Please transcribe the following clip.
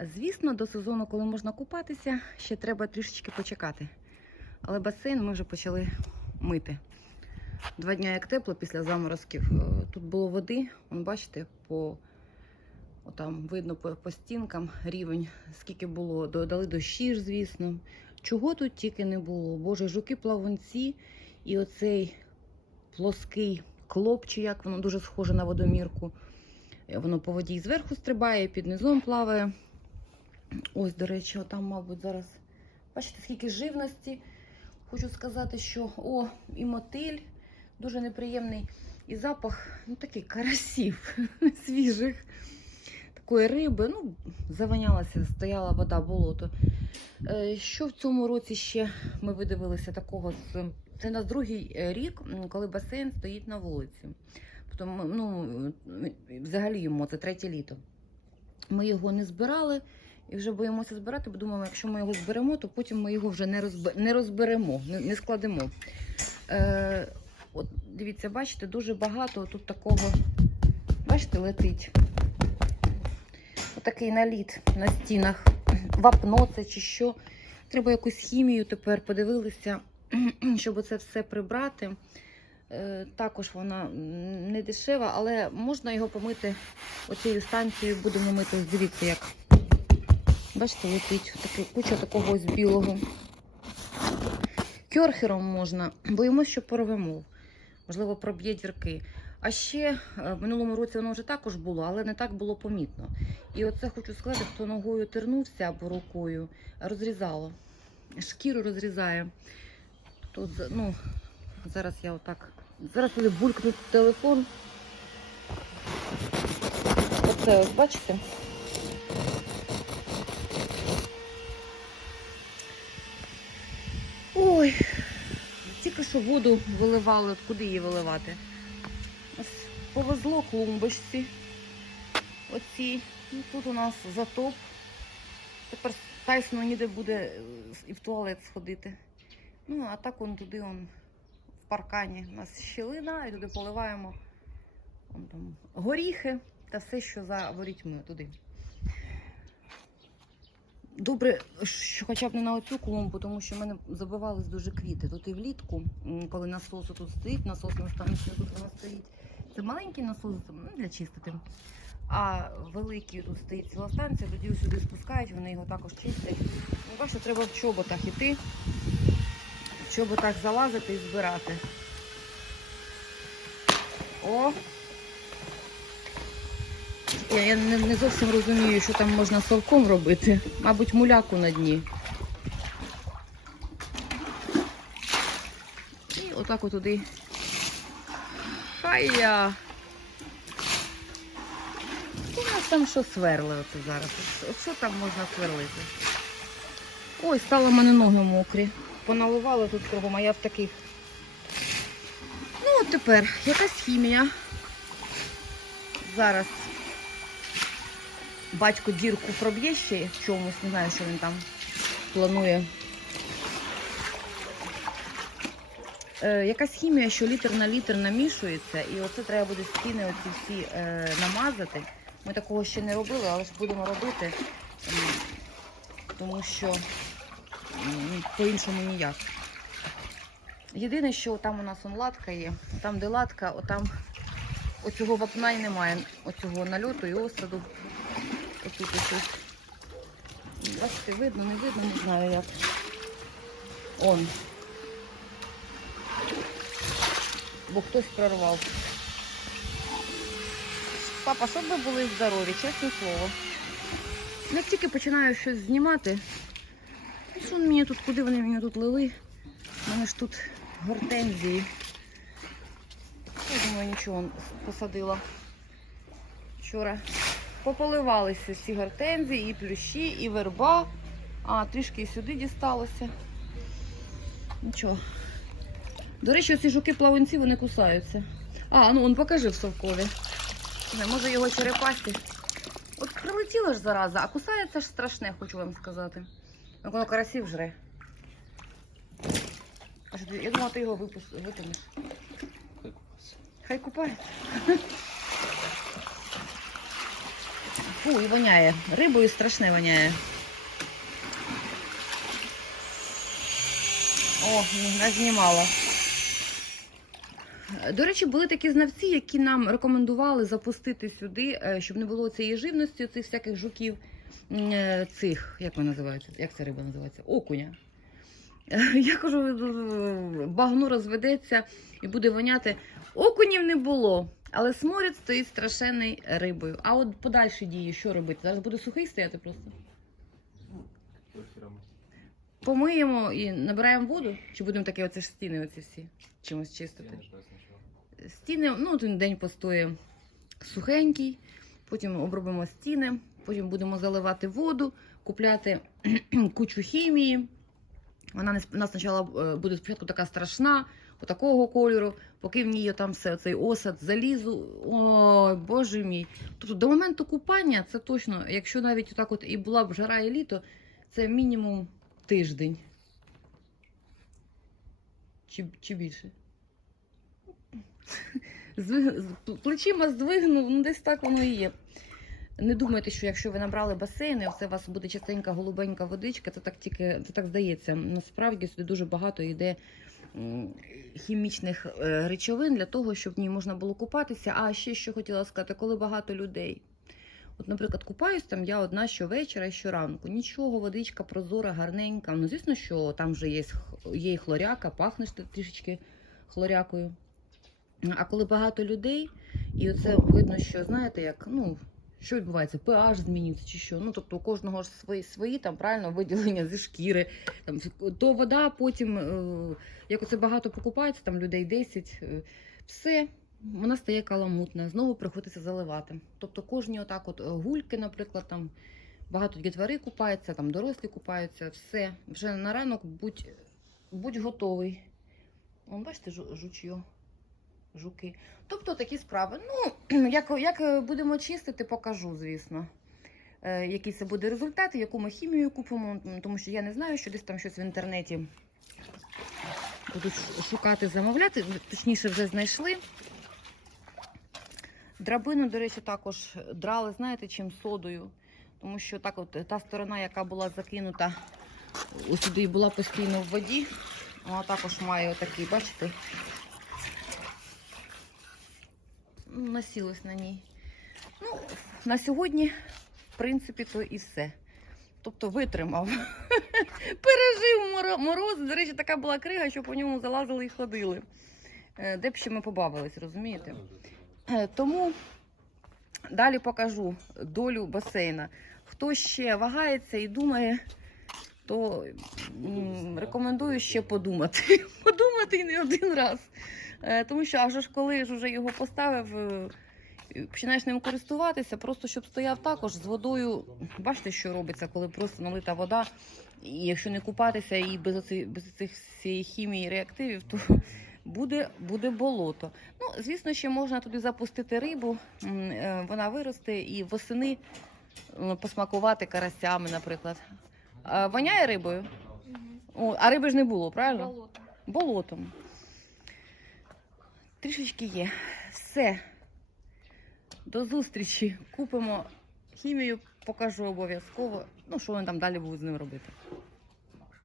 Звісно, до сезону, коли можна купатися, ще треба трішечки почекати. Але басейн ми вже почали мити. Два дні як тепло після заморозків. Е, Тут було води, Вон, бачите, по отам видно по, по стінкам рівень, скільки було. Додали дощі звісно. Чого тут тільки не було. Боже, жуки плавунці і оцей плоский клоп, чи як воно дуже схоже на водомірку. Е, Воно по воді зверху стрибає, під низом плаває. Ось, до речі, там, мабуть, зараз. Бачите, скільки живності. Хочу сказати, що о, і мотиль дуже неприємний. І запах, ну такий карасів свіжих. Такої риби, ну, заванялася, стояла вода, болото. Е, Що в цьому році ще ми видивилися такого з. Це у нас другий рік, коли басейн стоїть на вулиці. Тому, ну, взагалі йому це третє літо. Ми його не збирали і вже боїмося збирати, бо думаємо, якщо ми його зберемо, то потім ми його вже не, розбе- не розберемо, не, не складемо. Е, от дивіться, бачите, дуже багато тут такого, бачите, летить. Отакий наліт на стінах. Вапно це чи що. Треба якусь хімію тепер подивилися, щоб це все прибрати. Е, Також вона не дешева, але можна його помити оцією станцією. Будемо мити. Дивіться, як. Бачите, летить такий, куча такого ось білого. Кьорхером можна, боїмося, що порвемо. Можливо, проб'є дірки. А ще е, в минулому році воно вже також було, але не так було помітно. І оце хочу сказати, хто ногою тернувся або рукою, розрізало. Шкіру розрізає. Тут, ну, зараз я отак. Зараз коли булькне телефон. Оце ось бачите? Ой, тільки що воду виливали, От куди її виливати? Повезло клумбочці. Оці. Ну, тут у нас затоп. Тепер Тайсону ніде буде е, і в туалет сходити. Ну, а так он туди он, в паркані. У нас щілина, і туди поливаємо он там, горіхи та все, що за ворітьми туди. Добре, що хоча б не на оцю клумбу, тому що в мене забивались дуже квіти. Тут і влітку, коли насос тут стоїть, насосна станція тут вона стоїть. Це маленький насос ну, для чистити. А великий тут стоїть ціла станція, тоді сюди спускають, вони його також чистять. Ну, бачу, треба в чоботах іти, в чоботах залазити і збирати. О! Я, я не, не зовсім розумію, що там можна совком робити. Мабуть, муляку на дні. І отак отуди. Хай-я! У нас там що сверли оце зараз? Що там можна сверлити? Ой, стали в мене ноги мокрі. Поналивали тут кругом, а я в таких. Ну, от тепер якась хімія. Зараз батько дірку проб'є ще в чомусь, не знаю, що він там планує. Е, якась хімія, що літр на літр намішується, і оце треба буде стіни оці всі е, намазати. Ми такого ще не робили, але ж будемо робити, тому що по-іншому ніяк. Єдине, що там у нас латка є, там, де латка, отам оцього вапна і немає, оцього нальоту і осаду. Отут ось. Бачите, видно, не видно, не знаю як. Он. Бо хтось прорвав. Папа, щоб ви були здорові, чесне слово. Ну, Як тільки починаю щось знімати, ну, що мені тут, куди вони мені тут лили? У мене ж тут гортензії. Я думаю, нічого посадила. Вчора пополивалися ці гортензії, і плющі, і верба. А, трішки і сюди дісталося. Нічого. До речі, ці жуки-плавунці вони кусаються. А, ну он покажи в совкові. Не, може його черепасти. От прилетіла ж зараза, а кусається ж страшне, хочу вам сказати. Як воно карасів жре. Я думала, ти його випус... викинеш. Хай купається. Фу, і воняє. Рибою страшне воняє. О, знімала. До речі, були такі знавці, які нам рекомендували запустити сюди, е, щоб не було цієї живності, цих всяких жуків, е, цих, як вони називаються? Як ця риба називається? Окуня. Я кажу, е, багно розведеться і буде воняти. Окунів не було, але сморід стоїть страшенний рибою. А от подальші дії, що робити? Зараз буде сухий стояти просто. Помиємо і набираємо воду, чи будемо такі оце ж стіни оці всі чимось чистити? Стіни, ну, один день постоїть сухенький, потім обробимо стіни, потім будемо заливати воду, купляти кучу хімії. Вона не нас спочатку е, буде спочатку така страшна, отакого кольору, поки в ній там все цей осад, залізу. Ой, боже мій. Тобто до моменту купання це точно, якщо навіть отак от і була б жара і літо, це мінімум тиждень. Чи, чи більше? Плечима здвигнув, ну десь так воно і є. Не думайте, що якщо ви набрали басейн, і це у вас буде чистенька голубенька водичка, це так тільки це так здається. Насправді сюди дуже багато йде хімічних е, речовин для того, щоб в ній можна було купатися. А ще що хотіла сказати, коли багато людей. От, наприклад, купаюсь там я одна щовечора і щоранку. Нічого, водичка прозора, гарненька. Ну, звісно, що там вже є, є і хлоряка, пахнеш трішечки хлорякою. А коли багато людей, і оце видно, що знаєте, як ну. Що відбувається? pH змінюється чи що? Ну, тобто у кожного ж свої, свої там правильно виділення зі шкіри. Там, то вода потім, е, як оце багато покупається, там людей 10, е, все, вона стає каламутна, знову приходиться заливати. Тобто кожні отак от е, гульки, наприклад, там багато дітвори купаються, там дорослі купаються, все. Вже на ранок будь, будь готовий. Вон, бачите, жу- жучьо, жуки. Тобто такі справи. Ну, як, як будемо чистити, покажу, звісно. Е, який це буде результат, яку ми хімію купимо, тому що я не знаю, що десь там щось в інтернеті будуть шукати, замовляти. Точніше, вже знайшли. Драбину, до речі, також драли, знаєте, чим содою. Тому що так от та сторона, яка була закинута сюди і була постійно в воді, вона також має отакий, бачите, насілось на ній. Ну, на сьогодні, в принципі, то і все. Тобто витримав. Пережив мороз. До речі, така була крига, що по ньому залазили і ходили. Е, Де б ще ми побавились, розумієте? Е, Тому далі покажу долю басейна. Хто ще вагається і думає, то рекомендую ще подумати. Подумати і не один раз. Е, Тому що аж коли ж вже його поставив, е, починаєш ним користуватися, просто щоб стояв також з водою. Бачите, що робиться, коли просто налита вода. І якщо не купатися і без, оці, без цих всієї хімії реактивів, то буде, буде болото. Ну, звісно, ще можна туди запустити рибу, е, вона виросте і восени посмакувати карасями, наприклад. А, воняє рибою? О, а риби ж не було, правильно? Болотом. болотом. Трішечки є. Все. До зустрічі. Купимо хімію, покажу обов'язково. Ну, що вони там далі будуть з ним робити.